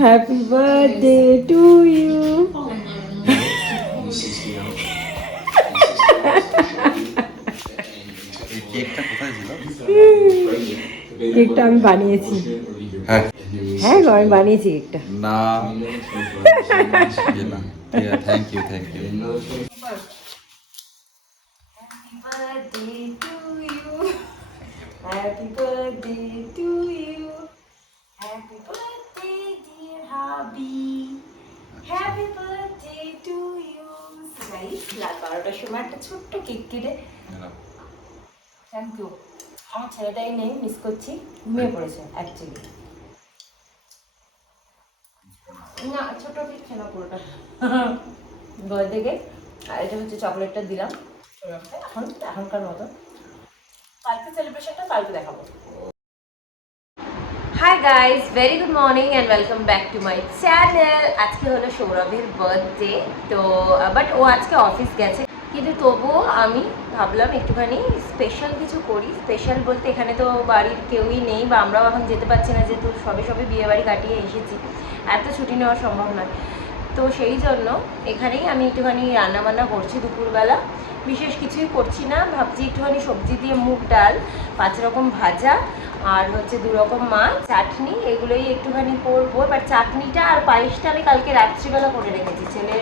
Happy birthday to you. কেকটা আমি বানিয়েছি। হ্যাঁ গো আমি বানিয়েছি কেকটা। না thank you thank you. Happy birthday to you. Happy birthday to you. Happy birthday dear hubby. Happy birthday to you. Guys, রাত 12টার সময় একটা ছোট্ট কেক কেটে থ্যাংক ইউ। আমার ছেলেটাই নেই, মিস করছি, ঘুমিয়ে পড়েছে অ্যাকচুয়ালি। না ছোট কেক ছিল পুরোটা বার্থডে কেক। আর এটা হচ্ছে চকলেটটা দিলাম এখনকার মতো। কালকে সেলিব্রেশনটা কালকে দেখাবো। Hi guys, very good morning and welcome back to my channel. আজকে হলো সৌরভের বার্থডে, তো বাট ও আজকে অফিস গেছে, কিন্তু তবুও আমি ভাবলাম একটুখানি স্পেশাল কিছু করি। স্পেশাল বলতে এখানে তো বাড়ির কেউই নেই, বা আমরাও এখন যেতে পারছি না, যেহেতু সবে বিয়ে বাড়ি কাটিয়ে এসেছি, এত ছুটি নেওয়া সম্ভব নয়। তো সেই জন্য এখানেই আমি একটুখানি রান্নাবান্না করছি দুপুরবেলা। বিশেষ কিছুই করছি না, ভাবছি একটুখানি সবজি দিয়ে মুগ ডাল, 5 রকম ভাজা, আর হচ্ছে 2 রকম মাছ, চাটনি, এগুলোই একটুখানি করবো। এবার চাটনিটা আর পায়েসটা আমি কালকে রাত্রিবেলা করে রেখেছি। ছেলে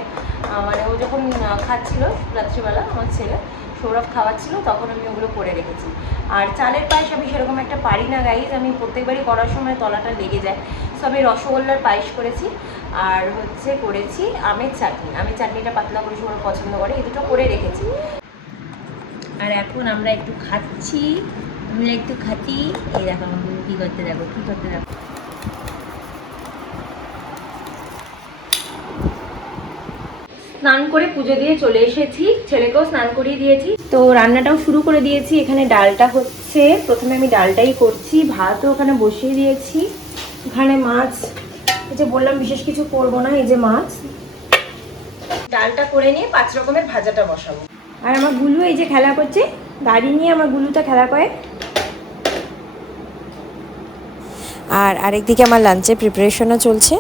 মানে ও যখন খাচ্ছিল রাত্রিবেলা, আমার ছেলে সৌরভ খাওয়াচ্ছিল, তখন আমি ওগুলো করে রেখেছি। আর চালের পায়েস আমি সেরকম একটা পারি না গাইজ, আমি প্রত্যেকবারই করার সময় তলাটা লেগে যায়। সো আমি রসগোল্লার পায়েস করেছি, আর হচ্ছে করেছি আমের চাটনি। আমের চাটনিটা পাতলা করে সৌরভ পছন্দ করে, এই দুটো করে রেখেছি। আর এখন আমরা একটু খাচ্ছি, আমরা একটু খাচ্ছি। এই দেখো আমার বউ কী করতে দেখো, কী করতে দেখো। স্নান করে পুজো দিয়ে চলে এসেছি, ছেলেকেও স্নান করিয়ে দিয়েছি, তো রান্নাটাও শুরু করে দিয়েছি। এখানে ডালটা হচ্ছে, প্রথমে আমি ডালটাই করছি, ভাতও ওখানে বসিয়ে দিয়েছি। এখানে মাছ, এই যে বললাম বিশেষ কিছু করবো না, এই যে মাছ। ডালটা করে নিয়ে 5 রকমের ভাজাটা বসাবো। আর আমার গুলু এই যে খেলা করছে, গাড়ি নিয়ে আমার গুলুটা খেলা করে। আর আরেকদিকে আমার লাঞ্চের প্রিপারেশনও চলছে।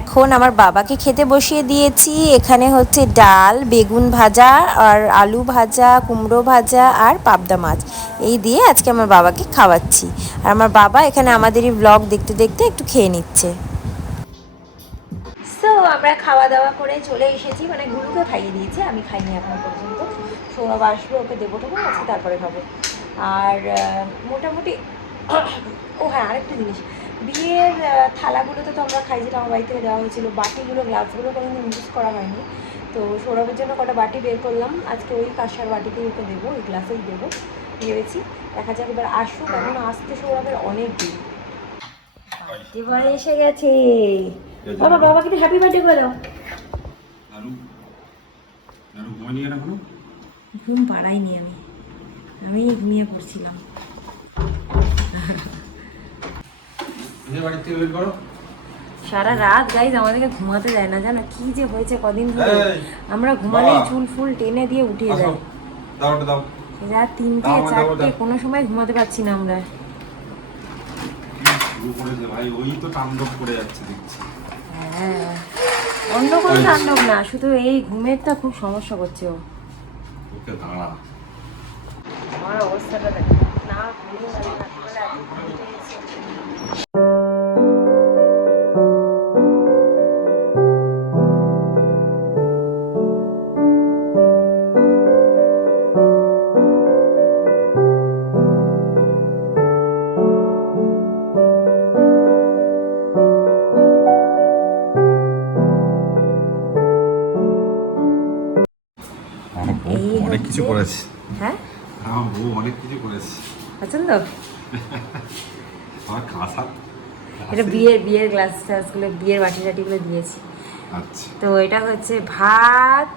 এখন আমার বাবাকে খেতে বসিয়ে দিয়েছি। এখানে হচ্ছে ডাল, বেগুন ভাজা, আর আলু ভাজা, কুমড়ো ভাজা, আর পাবদা মাছ, এই দিয়ে আজকে আমার বাবাকে খাওয়াচ্ছি। আর আমার বাবা এখানে আমাদেরই ব্লগ দেখতে দেখতে একটু খেয়ে নিচ্ছে। সো আমরা খাওয়া দাওয়া করে চলে এসেছি, মানে গুলুকে খাইয়ে দিয়েছি, আমি খাইনি এখনো পর্যন্ত। সৌরভ আসবে, ওকে দেবো টেবো আজকে, তারপরে খাবো। আর মোটামুটি ও হ্যাঁ আরেকটা জিনিস, বিয়ের থালাগুলোতে তো আমরা খাই, যেটা আমার বাড়ি থেকে দেওয়া হয়েছিল, বাটিগুলো গ্লাসগুলো কোনোদিন ইউজ করা হয়নি। তো সৌরভের জন্য কটা বাটি বের করলাম, আজকে ওই কাঁসার বাটিতেই ওকে দেবো, ওই গ্লাসেই দেবো ভেবেছি। দেখা যাক এবার আসুক, এখন আসতে সৌরভের অনেক দিন। এবার এসে গেছে বাবা, বাবাকে একটু হ্যাপি বার্থডে করে দাও। ঘুম পাড়াইনি আমি ঘুমিয়ে পড়ছিলাম। সারা রাত গাইজ আমাদেরকে ঘুমাতে দেয় না, জানো কি যে হয়েছে কদিন ধরে। আমরা ঘুমালে চুল ফুল টেনে দিয়ে উঠিয়ে দেয়। রাত 3টে 4টে কোনো সময় ঘুমাতে পারছি না আমরা। হ্যাঁ অন্য কোনো তাণ্ডব না, শুধু এই ঘুমেরটা খুব সমস্যা করছে ও। আমার অবস্থাটা দেখ না, ঘুমিয়ে গেলে রাত্রিবেলা এত ঘুম পেয়েছে। কিছু করেছি হ্যাঁ আমার বউ অনেক কিছু করেছে পছন্দ। আমার খাসা এটা বিয়ের গ্লাস টাসগুলো, বিয়ের বাটি টাটিগুলো দিয়েছি। আচ্ছা তো এটা হচ্ছে ভাত,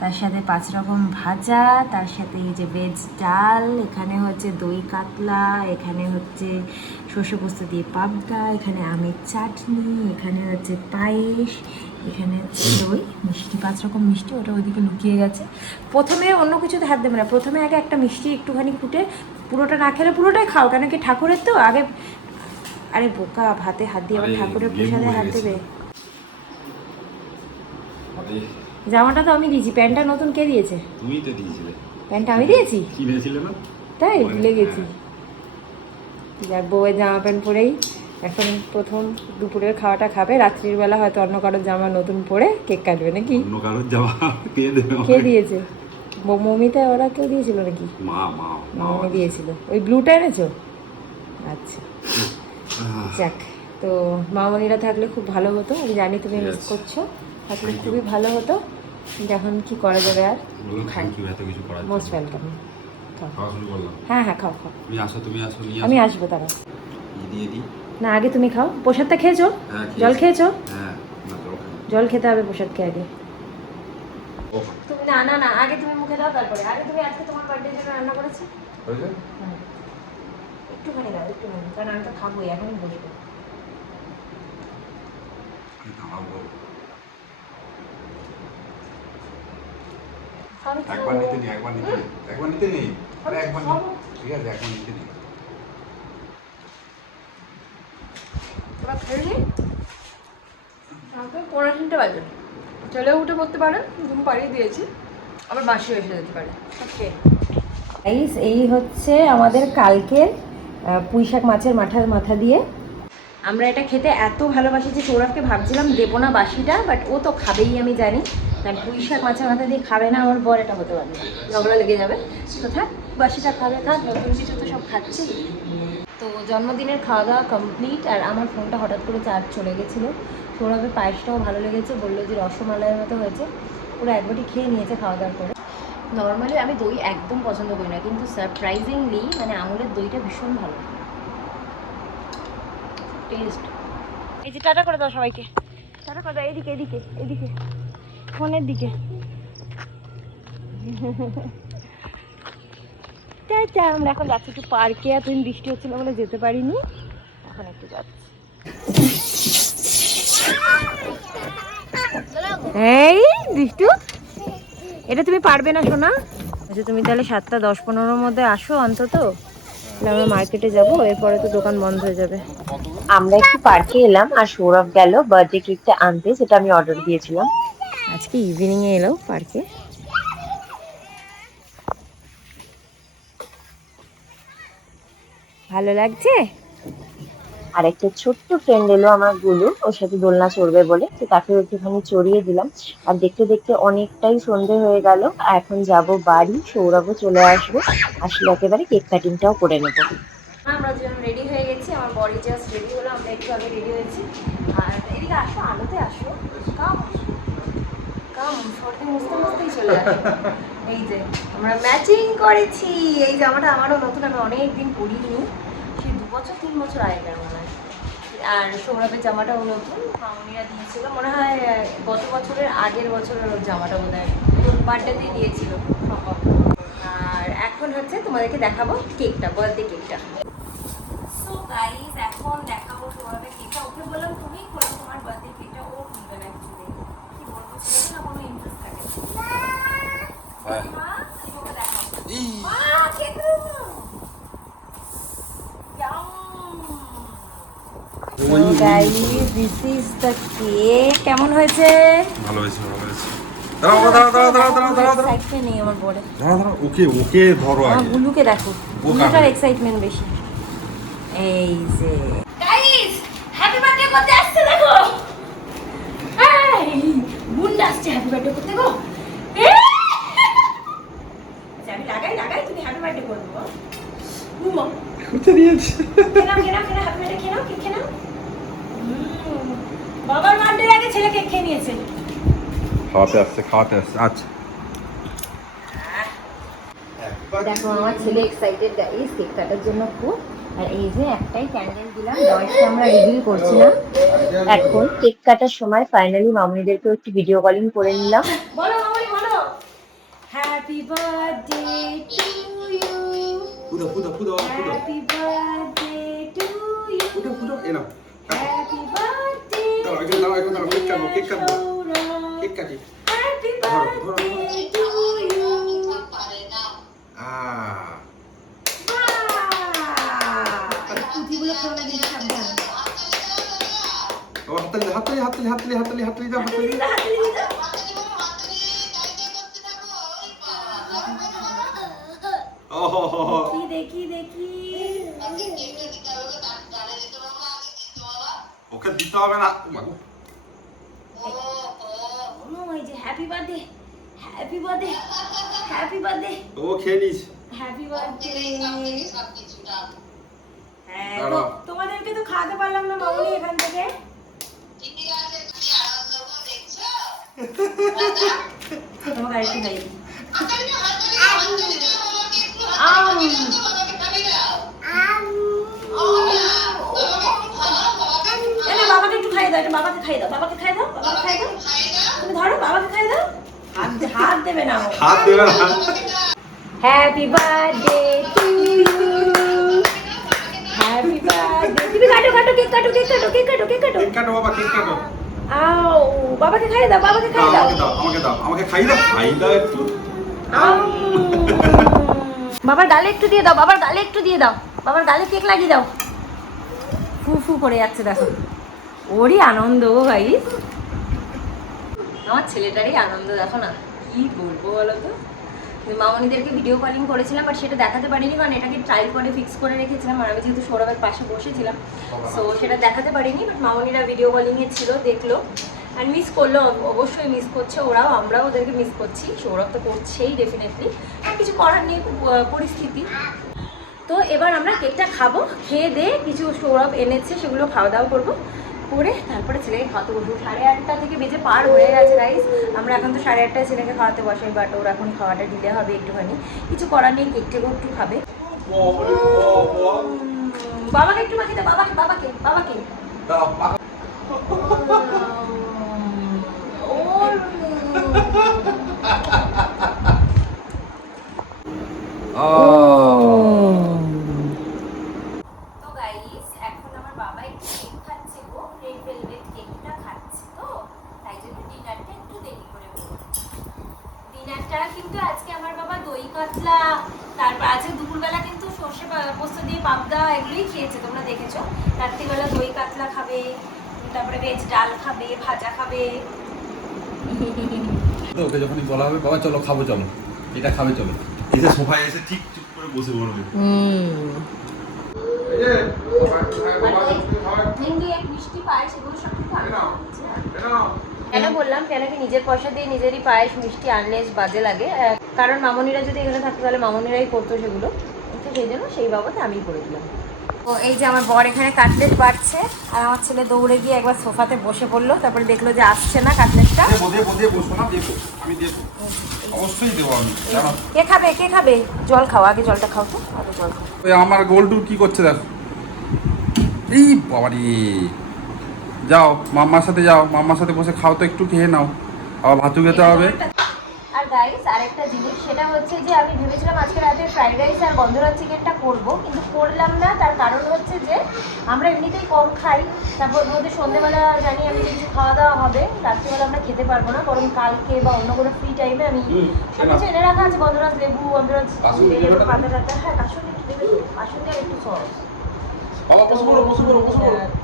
তার সাথে 5 রকম ভাজা, তার সাথে এই যে ভেজ ডাল, এখানে হচ্ছে দই কাতলা, এখানে হচ্ছে সর্ষে পোস্ত দিয়ে পাবদা, এখানে আমের চাটনি, এখানে হচ্ছে পায়েস, এখানে হচ্ছে দই মিষ্টি, 5 রকম মিষ্টি। ওটা ওইদিকে লুকিয়ে গেছে। প্রথমে অন্য কিছুতে হাত দেবে না, প্রথমে আগে একটা মিষ্টি একটুখানি ফুটে, পুরোটা না খেলে পুরোটাই খাও, কেন কি ঠাকুরের তো আগে। আরে বোকা, ভাতে হাত দিয়ে আবার আরে, ঠাকুরের লেবু প্রসাদে হয়ে হাত গেছে। দেবে। আরে জামাটা তো আমি দিয়েছি, প্যান্টটা নতুন কে দিয়েছে? তুমিই তো দিয়েছিলে প্যান্টটা আমি দিয়েছি, কিনেছিলে না তাই মনে- ভুলে গেছি। হ্যাঁ। যাক, বউয়ের জামা প্যান্ট পরেই এখন প্রথম দুপুরের খাওয়াটা খাবে। রাত্রির বেলা হয়তো অন্য কারোর জামা নতুন পরে কেক কাটবে নাকি? অন্য কারোর জামা কে দেবে কে আমাকে? দিয়েছে? মমিতা ওরা কেউ দিয়েছিল নাকি? মা মা মা মামি দিয়েছিল। ওই ব্লুটা এনেছো? আচ্ছা, যাক। তো মামনিরা থাকলে খুব ভালো হতো, আমি জানি তুমি মিস Yes. করছো, থাকলে Thank you. খুবই ভালো হতো। যখন কি করা যাবে আর। থ্যাংক ইউ এত কিছু করার মোস্ট জন্য। ওয়েলকাম। খাও। খাওয়া শুরু করলাম হ্যাঁ হ্যাঁ, খাও খাও। তুমি আসো নিয়ে আমি আসো আসবো তারা। দিয়ে দিই না, আগে তুমি খাও। প্রসাদটা খেয়েছো? হ্যাঁ, খেয়েছি। জল খেয়েছো? হ্যাঁ না জল খাই। জল খেতে হবে প্রসাদকে আগে। ও তুমি না না না, আগে তুমি মুখে দাও, তারপরে। আগে তুমি আজকে তোমার বার্থডে জন্য রান্না করেছি। হয়েছে একটুখানি দাও, একটুখানি, কারণ আমি তো খাবোই, এখনই বসবো। খাওয়াবো আমি একবার নিতে নেই একবার নিতে নেই আরে একবার খাবো। ঠিক আছে একবার নিতে নেই তোরা খেয়ে নি? আমাকে 3:30 বাজে, চলে উঠে পড়তে পারে, ঘুম পাড়িয়ে দিয়েছি, আবার বাসি এসে যেতে পারে। ওকে এই হচ্ছে আমাদের কালকের পুঁইশাক মাছের মাথা দিয়ে। আমরা এটা খেতে এত ভালোবাসি যে সৌরভকে ভাবছিলাম দেবো না বাসিটা, বাট ও তো খাবেই আমি জানি, কারণ পুঁইশাক মাছের মাথা দিয়ে খাবে না আমার বর, এটা হতে পারে না, ঝগড়া লেগে যাবে। তো থাক, বাসিটা খাবে, থাক, নতুন কিছু তো সব খাচ্ছি। তো জন্মদিনের খাওয়া দাওয়া কমপ্লিট, আর আমার ফোনটা হঠাৎ করে চার্জ চলে গেছিলো। সৌরভের পায়েসটাও ভালো লেগেছে, বললো যে রসমালাইয়ের মতো হয়েছে। ওরা একবারটি খেয়ে নিয়েছে খাওয়া দাওয়ার পরে। নর্মালি আমি দই একদম পছন্দ করি না, কিন্তু সারপ্রাইজিংলি মানে আমুলের দইটা ভীষণ ভালো টেস্ট। এই যে টাটা করে দাও সবাইকে, টাটা করে দাও, এদিকে এদিকে এদিকে, ফোনের দিকে। টাটা। আমরা এখন যাচ্ছি একটু পার্কে, আর তুমি বৃষ্টি হচ্ছিল বলে যেতে পারিনি, এখন একটু যাচ্ছি। এই দুষ্টু, এটা তুমি পারবে না শোনা। আচ্ছা, তুমি তাহলে 7:10-15 মধ্যে আসো অন্তত, তাহলে আমরা মার্কেটে যাব, এরপরে তো দোকান বন্ধ হয়ে যাবে। আমরা একটু পার্কে এলাম, আর সৌরভ গেল বার্থডে কেকটা আনতে, যেটা আমি অর্ডার দিয়েছিলাম। আজকে ইভিনিং এ এলো পার্কে। ভালো লাগছে। আর একটা ছোট্ট ফ্রেন্ড এলো আমার, গুলু, ওর সাথে দোলনা চড়বে বলে, তো তাকে একটুখানি চড়িয়ে দিলাম। আর দেখতে দেখতে অনেকটাই সন্ধে হয়ে গেল, এখন যাব বাড়ি, সৌরভও চলে আসবে, আসলে একেবারে কেক কাটিংটাও করে নেবো। আমরা যখন রেডি হয়ে গেছি, আমার বডি জাস্ট রেডি হলো, আমরা একটু আগে রেডি হয়েছি। আর এদিকে আসো, আলোতে আসো, কাম কাম, সর্দি মুছতে মুছতেই চলে আসো। এই যে আমরা ম্যাচিং করেছি, এই জামাটা আমারও নতুন, আমি অনেক দিন পরিনি, সেই 2-3 বছর আগেকার মনে হয়। আর সৌরভের জামাটাও নতুন, মামনিরা দিয়েছিল মনে হয় গত বছরের আগের বছরের ওর জামাটা বোধ হয় বার্থডেতেই দিয়েছিল সম্ভব। আর এখন হচ্ছে তোমাদেরকে দেখাবো কেকটা, বার্থডে কেকটা। সো গাইস, এখন দেখাবো সৌরভের কেকটা। ওকে বললাম তুমি করো তোমার বার্থডে কেকটা, ও খুলবে না অ্যাকচুয়ালি, কি বলবো, ছেলে না কোনো ইন্টারেস্ট থাকে না। মা, ওকে দেখাবো। মা, cake So guys, this is the cake. কেমন হয়েছে? ভালো হয়েছে দাঁড়াও Excitement নেই আমার বড়ে। ওকে ধরো আমার আগে গুলুকে দেখো, গুলুটার এক্সাইটমেন্ট বেশি। এই যে গাইস, হ্যাপি বার্থডে করতে আসছে দেখো। এই বুন্ডা আসছে হ্যাপি বার্থডে করতে গো। আচ্ছা, আমি লাগাই তুমি হ্যাপি বার্থডে করবে গো। উমা করতে দিয়েছে কেনা হ্যাপি বার্থডে কেনা, কেক কেনা। বাবার বার্থডে আগে ছেলে কেক খেয়ে নিয়েছে। খাওয়াতে আসছে আচ্ছা দেখো আমার ছেলে এক্সাইটেড গাইস কেক কাটার জন্য খুব। আর এই যে একটাই ক্যান্ডেল দিলাম, দশটা আমরা রিভিল করছিলাম। এখন কেক কাটার সময় ফাইনালি মামুনিদেরকেও একটু ভিডিও কলিং করে নিলাম। বলো মামুনি বলো, হ্যাপি বার্থডে টু ইউ, পুদো পুদো পুদো পুদো হ্যাপি বার্থডে টু ইউ, পুদো পুদো এ নাও। হ্যাপি বার্থডে দাও এখন দাও কেক কাটবো কেক কাটি। Happy birthday to you. পুঁথিগুলো খাওয়া লাগে সাবধান। ও হাততালি দাও দেখি ওকে দিতে হবে না। ওই যে হ্যাপি বার্থডে ও খেয়ে নিস। Happy birthday. হ্যাঁ দাঁড়াও। তোমাদেরকে তো খাওয়াতে পারলাম না মামুনি এখান থেকে। তোমাকে আরেকটু খাই। বাবাকে একটু খাইয়ে দাও, এটা বাবাকে খাইয়ে দাও। তুমি ধরো, বাবাকে খাইয়ে দাও। হাত দেবে না। Happy birthday to you, happy birthday. তুমি কাটো কেক কাটো। কেক কাটো বাবা, কেক কাটো। আও বাবাকে খাইয়ে দাও। আমাকে খাই দাও একটু। বাবার গালে একটু দিয়ে দাও, বাবার গালে কেক লাগিয়ে দাও। ফু করে যাচ্ছে দেখো। ওরই আনন্দ গাইস, আমার ছেলেটারই আনন্দ দেখো না। কি বলবো বলো তো, মামনিদেরকে ভিডিও কলিং করেছিলাম বাট সেটা দেখাতে পারিনি, কারণ এটাকে ট্রাইল করে ফিক্স করে রেখেছিলাম আর আমি যেহেতু সৌরভের পাশে বসেছিলাম, সো সেটা দেখাতে পারিনি। বাট মামনিরা ভিডিও কলিংয়ে ছিল, দেখলো আর মিস করলো, অবশ্যই মিস করছে ওরাও, আমরাও ওদেরকে মিস করছি। সৌরভ তো করছেই ডেফিনেটলি, আর কিছু করার নেই, পরিস্থিতি। তো এবার আমরা কেকটা খাবো, খেয়ে দিয়ে কিছু সৌরভ এনেছে সেগুলো খাওয়া দাওয়া করবো, করে তারপরে ছেলেকে খাওয়াতে বসবো। 8:30 থেকে বেজে পার হয়ে গেছে গাইস। আমরা এখন তো 8:30 ছেলেকে খাওয়াতে বসাই, বাট ওর এখন খাওয়াটা দিলে হবে একটুখানি, কিছু করার নেই, কেকটেও একটু খাবে। বাবাকে একটু মাখিয়ে দাও, বাবাকে তো গাইস এখন আমার বাবা একটু কেক খাচ্ছে গো, রেড ভেলভেট কেকটা খাচ্ছে, তো তাই জন্য ডিনারটা একটু দেরি করে করব। ডিনারটা কিন্তু আজকে আমার বাবা দই কাতলা, তারপর আজকে দুপুরবেলা কিন্তু সর্ষে পোস্ত দিয়ে পাবদা এগুলোই খেয়েছে, তোমরা দেখেছো। রাত্রিবেলা দই কাতলা খাবে, তারপরে ভেজ ডাল খাবে, ভাজা খাবে। ওকে যখনই বলা হবে বাবা চলো খাবো, চলো এটা খাবে, চলো এসে সোফায় এসে ঠিক চুপ করে বসে পড়বে। মিষ্টি পায়েস এগুলো সব কিন্তু আমি খাচ্ছি না। কেন বললাম, কেন কি নিজের পয়সা দিয়ে নিজেরই পায়েস মিষ্টি আনলে বাজে লাগে, কারণ মামনিরা যদি এখানে থাকতো তাহলে মামনিরাই করতো সেগুলো, তো সেই জন্য সেই বাবদ আমিই করে দিলাম। তো এই যে আমার বর এখানে কাটলেট বাড়ছে, আর আমার ছেলে দৌড়ে গিয়ে একবার সোফাতে বসে পড়লো, তারপরে দেখলো যে আসছে না কাটলেটটা। আমি দেবো, অবশ্যই দেবো আমি। কে খাবে? জল খাও, আগে জলটা খাও তো, আগে জল খাও। ওই আমার গোলটু কি করছে দেখো, এই বাবারি। যাও মাম্মার সাথে বসে খাও তো, একটু খেয়ে নাও, আবার ভাতু খেতে হবে। আর গাইস আরেকটা জিনিস, সেটা হচ্ছে যে আমি ভেবেছিলাম আজকে রাতে ফ্রাইড রাইস আর গন্ধরাজ চিকেনটা করবো, কিন্তু করলাম না। তার কারণ হচ্ছে যে আমরা এমনিতেই কম খাই, তারপর মধ্যে সন্ধ্যেবেলা জানি আমি যে কিছু খাওয়া দাওয়া হবে, রাত্রিবেলা আমরা খেতে পারবো না, বরং কালকে বা অন্য কোনো ফ্রি টাইমে আমি সব কিছু এনে রাখা আছে, গন্ধরাজ লেবু, গন্ধরাজ পাতা টাতা। হ্যাঁ কাসুন একটু দেবে, কাসুন দিয়ে একটু সস।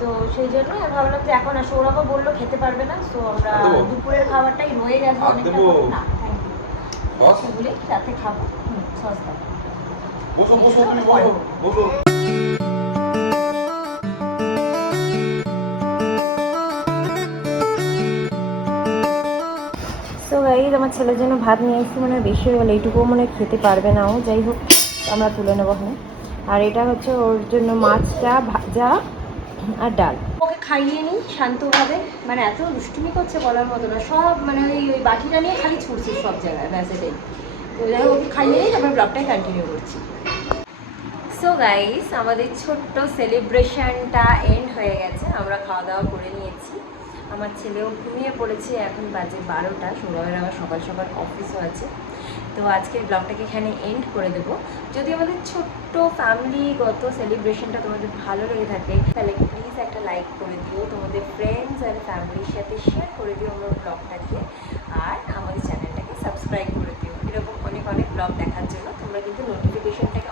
তো সেই জন্য ভাবলাম যে এখন সৌরভও বললো খেতে পারবে না, তো আমরা দুপুরের খাবারটাই রয়ে গেছে অনেকটা, না সেগুলি রাতে খাবো। সস দাও। সো গাইস আমার ছেলের জন্য ভাত নিয়ে এসেছি, মানে বেশি হয়ে গেলে এইটুকুও মনে খেতে পারবে না ও, যাই হোক আমরা তুলে নেবো ওখানে। আর এটা হচ্ছে ওর জন্য মাছটা ভাজা আর ডাল। ওকে খাইয়ে নিই শান্তভাবে, মানে এত দুষ্টুমি করছে বলার মতো না, সব মানে ওই বাটিটা নিয়ে খালি ছুটছে সব জায়গায়, ব্যাস এটাই। তো যাই হোক, ওকে খাইয়ে নিই, তারপরে ব্লগটাই কন্টিনিউ করছি। সো গাইস, আমাদের ছোট্ট সেলিব্রেশনটা এন্ড হয়ে গেছে, আমরা খাওয়া দাওয়া করে নিয়েছি। আমার ছেলেও ঘুমিয়ে পড়েছে, এখন বাজে 12টা। সৌরভের আবার সকাল সকাল অফিসও আছে। তো আজকের ব্লগটাকে এখানে এন্ড করে দেবো। যদি আমাদের ছোট্ট ফ্যামিলিগত সেলিব্রেশনটা তোমাদের ভালো লেগে থাকে, তাহলে প্লিজ একটা লাইক করে দিও, তোমাদের ফ্রেন্ডস আর ফ্যামিলির সাথে শেয়ার করে দিও আমার ব্লগটাকে, আর আমাদের চ্যানেলটাকে সাবস্ক্রাইব করে দিও। এরকম অনেক অনেক ব্লগ দেখার জন্য তোমরা কিন্তু নোটিফিকেশনটাকে